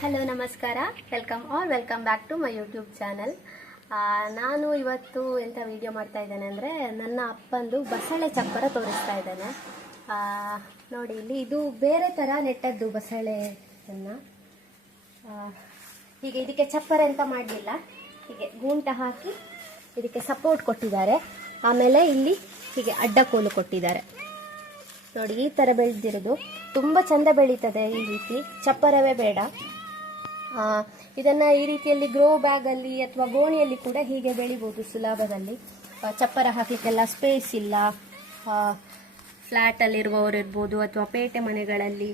Hello ನಮಸ್ಕಾರ, welcome back to my YouTube channel. ನಾನು ಇವತ್ತು ಎಂಥ ವಿಡಿಯೋ ಮಾಡ್ತಾ ಇದ್ದೇನೆ ಅಂದರೆ, ನನ್ನ ಅಪ್ಪಂದು ಬಸಳೆ ಚಪ್ಪರ ತೋರಿಸ್ತಾ ಇದ್ದೇನೆ. ನೋಡಿ, ಇಲ್ಲಿ ಇದು ಬೇರೆ ಥರ ನೆಟ್ಟದ್ದು ಬಸಳೆಯನ್ನು. ಹೀಗೆ ಇದಕ್ಕೆ ಚಪ್ಪರ ಎಂತ ಮಾಡಲಿಲ್ಲ, ಹೀಗೆ ಗೂಂಟ ಹಾಕಿ ಇದಕ್ಕೆ ಸಪೋರ್ಟ್ ಕೊಟ್ಟಿದ್ದಾರೆ. ಆಮೇಲೆ ಇಲ್ಲಿ ಹೀಗೆ ಅಡ್ಡಕೋಲು ಕೊಟ್ಟಿದ್ದಾರೆ. ನೋಡಿ, ಈ ಥರ ಬೆಳೆದಿರೋದು ತುಂಬ ಚೆಂದ ಬೆಳೀತದೆ. ಈ ರೀತಿ ಚಪ್ಪರವೇ ಬೇಡ. ಇದನ್ನು ಈ ರೀತಿಯಲ್ಲಿ ಗ್ರೋ ಬ್ಯಾಗಲ್ಲಿ ಅಥವಾ ಗೋಣಿಯಲ್ಲಿ ಕೂಡ ಹೀಗೆ ಬೆಳಿಬೋದು ಸುಲಭದಲ್ಲಿ. ಚಪ್ಪರ ಹಾಕಲಿಕ್ಕೆಲ್ಲ ಸ್ಪೇಸ್ ಇಲ್ಲ, ಫ್ಲ್ಯಾಟಲ್ಲಿರುವವರು ಇರ್ಬೋದು ಅಥವಾ ಪೇಟೆ ಮನೆಗಳಲ್ಲಿ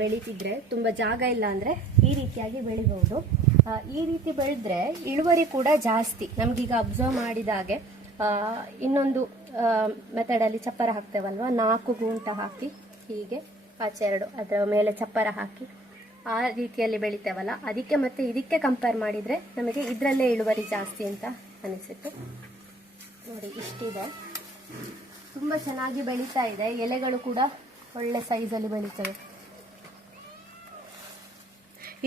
ಬೆಳೀತಿದ್ರೆ ತುಂಬ ಜಾಗ ಇಲ್ಲ ಅಂದರೆ ಈ ರೀತಿಯಾಗಿ ಬೆಳಿಬೋದು. ಈ ರೀತಿ ಬೆಳೆದ್ರೆ ಇಳುವರಿ ಕೂಡ ಜಾಸ್ತಿ. ನಮಗೀಗ ಅಬ್ಸರ್ವ್ ಮಾಡಿದ ಹಾಗೆ ಇನ್ನೊಂದು ಮೆಥಡಲ್ಲಿ ಚಪ್ಪರ ಹಾಕ್ತೇವಲ್ವ, 4 ಗೂಂಟ ಹಾಕಿ ಹೀಗೆ ಆಚೆ 2 ಅದರ ಮೇಲೆ ಚಪ್ಪರ ಹಾಕಿ ಆ ರೀತಿಯಲ್ಲಿ ಬೆಳಿತೇವಲ್ಲ, ಅದಕ್ಕೆ ಮತ್ತು ಇದಕ್ಕೆ ಕಂಪೇರ್ ಮಾಡಿದರೆ ನಮಗೆ ಇದರಲ್ಲೇ ಇಳುವರಿ ಜಾಸ್ತಿ ಅಂತ ಅನಿಸಿತು. ನೋಡಿ, ಇಷ್ಟಿದೆ, ತುಂಬ ಚೆನ್ನಾಗಿ ಬೆಳೀತಾ ಇದೆ. ಎಲೆಗಳು ಕೂಡ ಒಳ್ಳೆ ಸೈಜಲ್ಲಿ ಬೆಳೀತವೆ.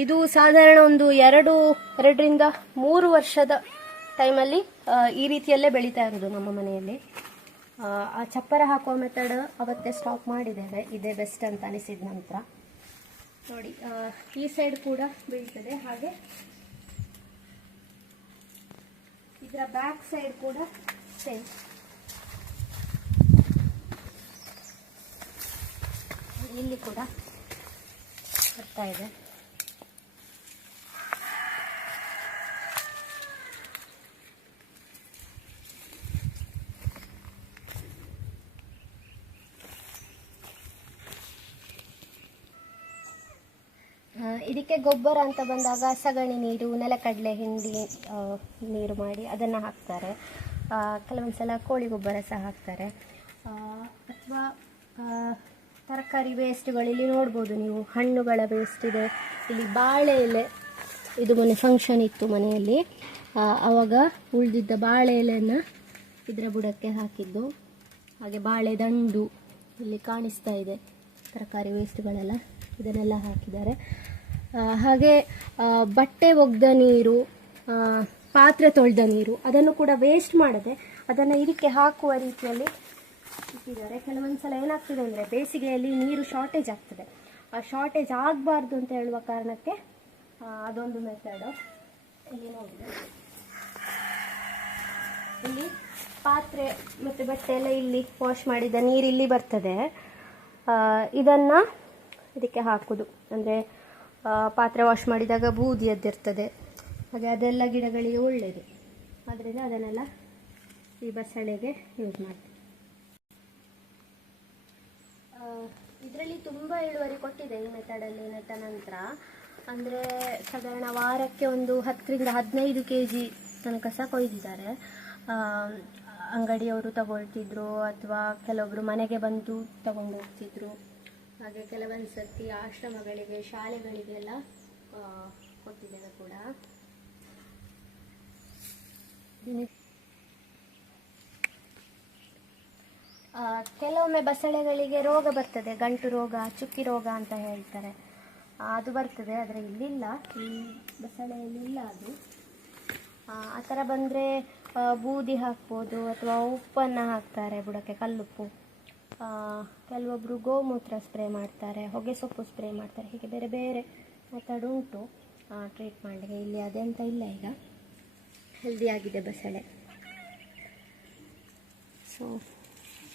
ಇದು ಸಾಧಾರಣ ಒಂದು 2ರಿಂದ 3 ವರ್ಷದ ಟೈಮಲ್ಲಿ ಈ ರೀತಿಯಲ್ಲೇ ಬೆಳೀತಾ ಇರೋದು ನಮ್ಮ ಮನೆಯಲ್ಲಿ. ಆ ಚಪ್ಪರ ಹಾಕುವ ಮೆಥಡ್ ಅವತ್ತೇ ಸ್ಟಾಪ್ ಮಾಡಿದ್ದೇವೆ, ಇದೇ ಬೆಸ್ಟ್ ಅಂತ ಅನಿಸಿದ ನಂತರ. ನೋಡಿ, ಈ ಸೈಡ್ ಕೂಡ ಬೀಳ್ತದೆ, ಹಾಗೆ ಇದರ ಬ್ಯಾಕ್ ಸೈಡ್ ಕೂಡ ಸೇಮ್. ಇಲ್ಲಿ ಕೂಡ ಬರ್ತಾ ಇದೆ. ಇದಕ್ಕೆ ಗೊಬ್ಬರ ಅಂತ ಬಂದಾಗ ಸಗಣಿ ನೀರು, ನೆಲಕಡಲೆ ಹಿಂಡಿ ನೀರು ಮಾಡಿ ಅದನ್ನು ಹಾಕ್ತಾರೆ. ಕೆಲವೊಂದು ಸಲ ಕೋಳಿ ಗೊಬ್ಬರ ಸಹ ಹಾಕ್ತಾರೆ. ಅಥವಾ ತರಕಾರಿ ವೇಸ್ಟ್ಗಳು ಇಲ್ಲಿ ನೋಡ್ಬೋದು ನೀವು, ಹಣ್ಣುಗಳ ವೇಸ್ಟ್ ಇದೆ. ಇಲ್ಲಿ ಬಾಳೆ ಎಲೆ, ಇದು ಮೊನ್ನೆ ಫಂಕ್ಷನ್ ಇತ್ತು ಮನೆಯಲ್ಲಿ, ಆವಾಗ ಉಳಿದಿದ್ದ ಬಾಳೆ ಎಲೆಯನ್ನು ಇದರ ಬುಡಕ್ಕೆ ಹಾಕಿದ್ದು. ಹಾಗೆ ಬಾಳೆ ದಂಡು ಇಲ್ಲಿ ಕಾಣಿಸ್ತಾ ಇದೆ. ತರಕಾರಿ ವೇಸ್ಟ್ಗಳೆಲ್ಲ ಇದನ್ನೆಲ್ಲ ಹಾಕಿದ್ದಾರೆ. ಹಾಗೆ ಬಟ್ಟೆ ಒಗೆದ ನೀರು, ಪಾತ್ರೆ ತೊಳೆದ ನೀರು, ಅದನ್ನು ಕೂಡ ವೇಸ್ಟ್ ಮಾಡದೆ ಅದನ್ನು ಇದಕ್ಕೆ ಹಾಕುವ ರೀತಿಯಲ್ಲಿ ಇಟ್ಟಿದ್ದಾರೆ. ಕೆಲವೊಂದು ಸಲ ಏನಾಗ್ತದೆ ಅಂದರೆ, ಬೇಸಿಗೆಯಲ್ಲಿ ನೀರು ಶಾರ್ಟೇಜ್ ಆಗ್ತದೆ. ಆ ಶಾರ್ಟೇಜ್ ಆಗಬಾರ್ದು ಅಂತ ಹೇಳುವ ಕಾರಣಕ್ಕೆ ಅದೊಂದು ಮೆಥಡು. ಇಲ್ಲಿ ನೋಡಿದೆ, ಇಲ್ಲಿ ಪಾತ್ರೆ ಮತ್ತು ಬಟ್ಟೆ ಎಲ್ಲ ಇಲ್ಲಿ ವಾಶ್ ಮಾಡಿದ ನೀರು ಇಲ್ಲಿ ಬರ್ತದೆ. ಇದನ್ನು ಇದಕ್ಕೆ ಹಾಕೋದು ಅಂದರೆ, ಪಾತ್ರೆ ವಾಶ್ ಮಾಡಿದಾಗ ಬೂದಿ ಎದ್ದಿರ್ತದೆ, ಹಾಗೆ ಅದೆಲ್ಲ ಗಿಡಗಳಿಗೆ ಒಳ್ಳೆಯದು. ಆದ್ದರಿಂದ ಅದನ್ನೆಲ್ಲ ಈ ಬಸಳೆಗೆ ಯೂಸ್ ಮಾಡ್ತೀವಿ. ಇದರಲ್ಲಿ ತುಂಬ ಇಳುವರಿ ಕೊಟ್ಟಿದೆ ಈ ಮೆಥಡಲ್ಲಿ ನೆಟ್ಟ ನಂತರ. ಅಂದರೆ ಸಾಧಾರಣ ವಾರಕ್ಕೆ ಒಂದು 10ರಿಂದ 15 kg ತನಕ ಸಹ ಕೊಯ್ದಿದ್ದಾರೆ. ಅಂಗಡಿಯವರು ತಗೊಳ್ತಿದ್ರು ಅಥವಾ ಕೆಲವೊಬ್ಬರು ಮನೆಗೆ ಬಂದು ತಗೊಂಡು ಹೋಗ್ತಿದ್ರು. ಹಾಗೆ ಕೆಲವೊಂದು ಸರ್ತಿ ಆಶ್ರಮಗಳಿಗೆ, ಶಾಲೆಗಳಿಗೆಲ್ಲ ಕೊಟ್ಟಿದ್ದೇವೆ ಕೂಡ. ಕೆಲವೊಮ್ಮೆ ಬಸಳೆಗಳಿಗೆ ರೋಗ ಬರ್ತದೆ, ಗಂಟು ರೋಗ, ಚುಕ್ಕಿ ರೋಗ ಅಂತ ಹೇಳ್ತಾರೆ. ಅದು ಬರ್ತದೆ, ಆದರೆ ಇಲ್ಲಿಲ್ಲ, ಈ ಬಸಳೆಯಲ್ಲಿ ಇಲ್ಲ ಅದು. ಆ ಥರ ಬಂದರೆ ಬೂದಿ ಹಾಕ್ಬೋದು ಅಥವಾ ಉಪ್ಪನ್ನು ಹಾಕ್ತಾರೆ ಬುಡಕ್ಕೆ, ಕಲ್ಲುಪ್ಪು. ಕೆಲವೊಬ್ಬರು ಗೋಮೂತ್ರ ಸ್ಪ್ರೇ ಮಾಡ್ತಾರೆ, ಹೊಗೆ ಸೊಪ್ಪು ಸ್ಪ್ರೇ ಮಾಡ್ತಾರೆ. ಹೀಗೆ ಬೇರೆ ಬೇರೆ ಮೆಥಡ್ ಉಂಟು ಟ್ರೀಟ್ ಮಾಡಲಿಕ್ಕೆ. ಇಲ್ಲಿ ಅದೆಂತ ಇಲ್ಲ, ಈಗ ಹೆಲ್ದಿಯಾಗಿದೆ ಬಸಳೆ. ಸೊ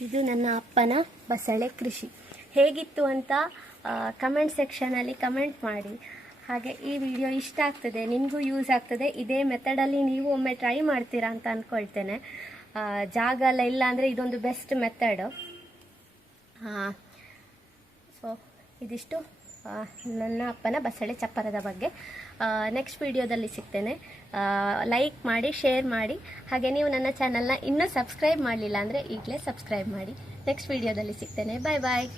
ಇದು ನನ್ನ ಅಪ್ಪನ ಬಸಳೆ ಕೃಷಿ. ಹೇಗಿತ್ತು ಅಂತ ಕಮೆಂಟ್ ಸೆಕ್ಷನಲ್ಲಿ ಕಮೆಂಟ್ ಮಾಡಿ. ಹಾಗೆ ಈ ವಿಡಿಯೋ ಇಷ್ಟ ಆಗ್ತದೆ, ನಿಮಗೂ ಯೂಸ್ ಆಗ್ತದೆ, ಇದೇ ಮೆಥಡಲ್ಲಿ ನೀವು ಒಮ್ಮೆ ಟ್ರೈ ಮಾಡ್ತೀರಾ ಅಂತ ಅಂದ್ಕೊಳ್ತೇನೆ. ಜಾಗ ಎಲ್ಲ ಇಲ್ಲ ಅಂದರೆ ಇದೊಂದು ಬೆಸ್ಟ್ ಮೆಥಡು. ಸೊ ಇದಿಷ್ಟು ನನ್ನ ಅಪ್ಪನ ಬಸಳೆ ಚಪ್ಪರದ ಬಗ್ಗೆ. ನೆಕ್ಸ್ಟ್ ವಿಡಿಯೋದಲ್ಲಿ ಸಿಗ್ತೇನೆ. ಲೈಕ್ ಮಾಡಿ, ಶೇರ್ ಮಾಡಿ. ಹಾಗೆ ನೀವು ನನ್ನ ಚಾನಲ್ನ ಇನ್ನೂ ಸಬ್ಸ್ಕ್ರೈಬ್ ಮಾಡಲಿಲ್ಲ ಅಂದರೆ ಈಗಲೇ ಸಬ್ಸ್ಕ್ರೈಬ್ ಮಾಡಿ. ನೆಕ್ಸ್ಟ್ ವಿಡಿಯೋದಲ್ಲಿ ಸಿಗ್ತೇನೆ. ಬಾಯ್ ಬಾಯ್.